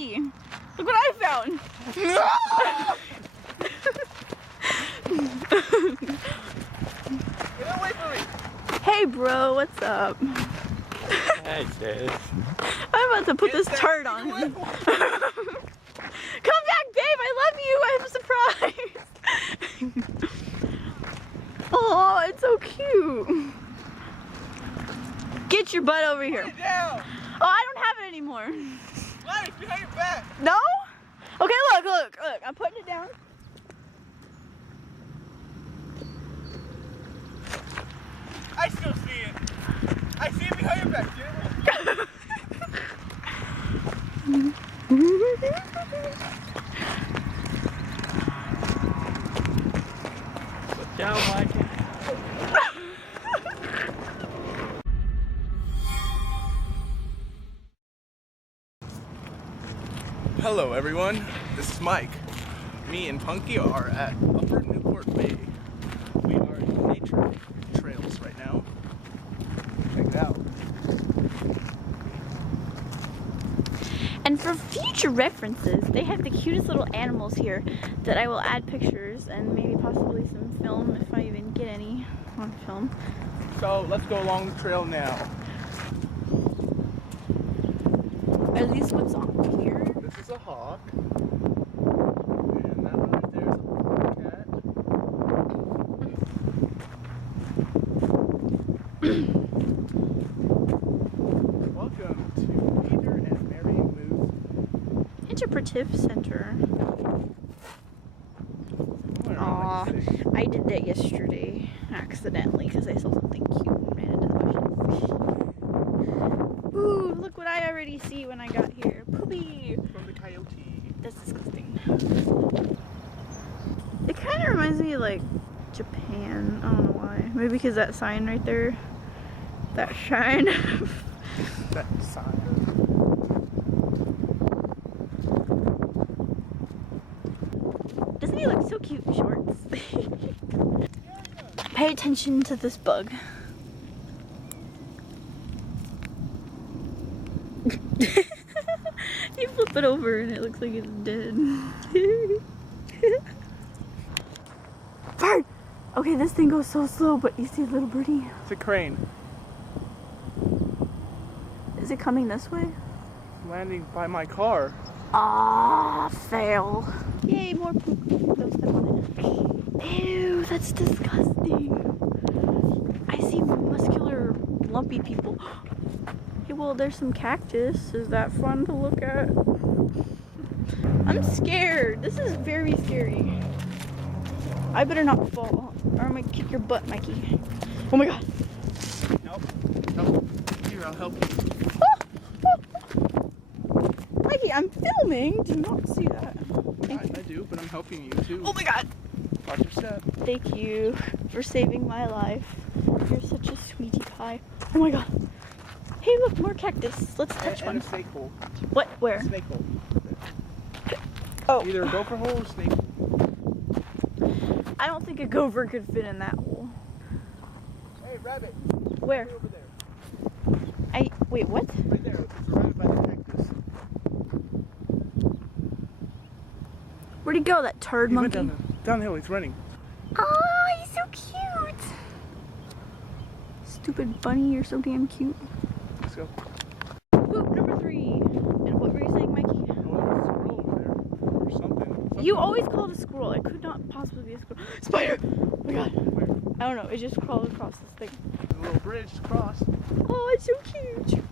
Mikey. Look what I found. Get away from me. Hey bro, what's up? Hey sis. I'm about to put this turd on him. Come back, babe. I love you. I'm surprised. Oh, it's so cute. Get your butt over here. Put it down. Oh, I don't have it anymore. Why? It's behind your back. No? Okay, look. I'm putting it down. I still see it. I see it behind your back. Get away. Put down, Mikey. Hello everyone, this is Mike. Me and Punky are at Upper Newport Bay. We are in nature trails right now. Check it out. And for future references, they have the cutest little animals here that I will add pictures and maybe possibly some film if I even get any on film. So let's go along the trail now. Are these what's on here? This is a hawk. And that one right there is a bobcat. Welcome to Peter and Mary Moose Interpretive Center. Aw, I did that yesterday accidentally because I saw something cute and ran into the bushes. Ooh, look what I already see when I got here. Poopy! From the coyote. That's disgusting. It kind of reminds me of like Japan. I don't know why. Maybe because that sign right there. That shine. That sign. Doesn't he look so cute in shorts? Pay attention to this bug. You flip it over and it looks like it's dead. Bird! Okay, this thing goes so slow, but you see a little birdie? It's a crane. Is it coming this way? It's landing by my car. Ah, fail. Yay, more poop. Don't step on it. Ew, that's disgusting. I see muscular, lumpy people. Hey, well, there's some cactus. Is that fun to look at? I'm scared. This is very scary. I better not fall, or I'm gonna kick your butt, Mikey. Oh my god. Nope. Nope. Here, I'll help you. Mikey, I'm filming. Do not see that. I do, but I'm helping you too. Oh my god. Watch your step. Thank you for saving my life. You're such a sweetie pie. Oh my god. Hey, look, more cactus. Let's touch one. And a snake hole. What? Where? Snake hole. Oh. Either a gopher hole or snake hole. I don't think a gopher could fit in that hole. Hey, rabbit. Where? Over there. Wait, what? Right there. It's a rabbit by the cactus. Where'd he go, that turd He went monkey? down the hill. He's running. Oh, he's so cute. Stupid bunny, you're so damn cute. Let's go. Poop number 3. And what were you saying, Mikey? Oh, there's a squirrel over there. Or something. You always call it a squirrel. It could not possibly be a squirrel. Spider! Oh my god. Where? I don't know. It just crawled across this thing. There's a little bridge to cross. Oh, it's so cute.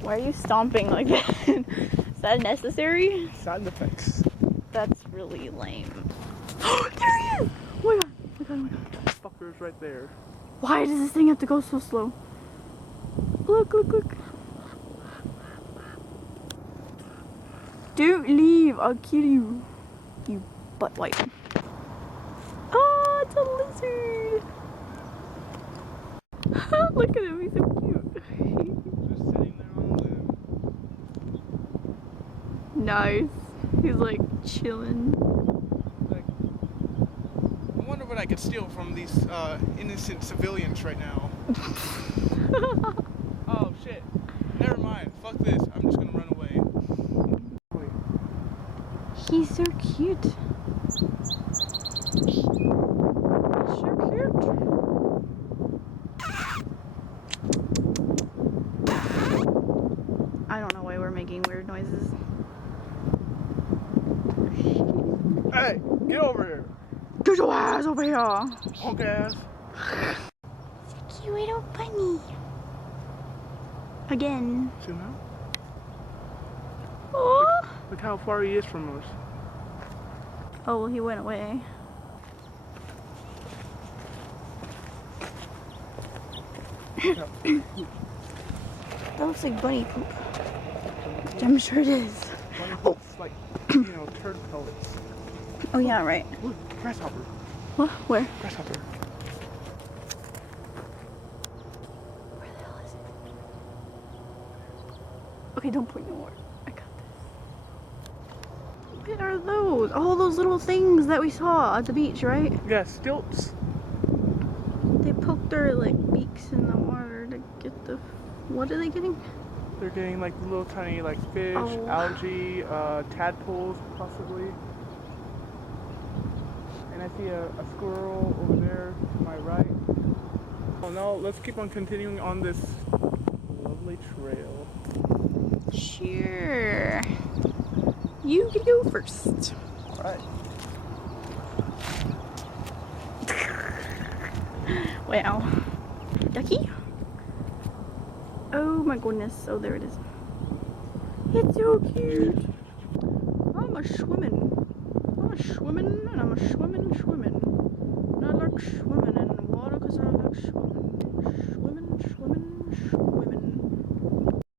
Why are you stomping like that? Is that necessary? Sound effects. That's really lame. Oh, there he is! Oh my god. Oh my god, oh my god. Fucker's right there. Why does this thing have to go so slow? Look. Don't leave. I'll kill you. You butt wipe. Oh, it's a lizard. Look at him. He's so cute. Just sitting there on the limb. Nice. He's like chilling. Like, I wonder what I could steal from these innocent civilians right now. Oh shit. Never mind. cute. So cute. I don't know why we're making weird noises. Hey, get over here. Get your ass over here. Punk ass. Cute little bunny. Again. See now? Oh. Look how far he is from us. Oh, well, he went away. That looks like bunny poop. I'm sure it is. Oh, it's like, you know, turd pellets. Oh yeah, right. Look, grasshopper. What? Where? Grasshopper. Where the hell is it? Okay, don't point no more. I got this. What are those? All those little things that we saw at the beach, right? Yeah, stilts. They poke their like beaks in the water to get the. What are they getting? They're getting like little tiny like fish, Oh. algae, tadpoles possibly. And I see a squirrel over there to my right. Oh no, let's keep on continuing on this lovely trail. Sure. You can go first. Alright. Wow. Ducky? Oh my goodness. Oh, there it is. It's so cute. I'm a swimmin'. I'm a swimmin' and I'm a swimmin'. And I like swimming in the water because I like swimming.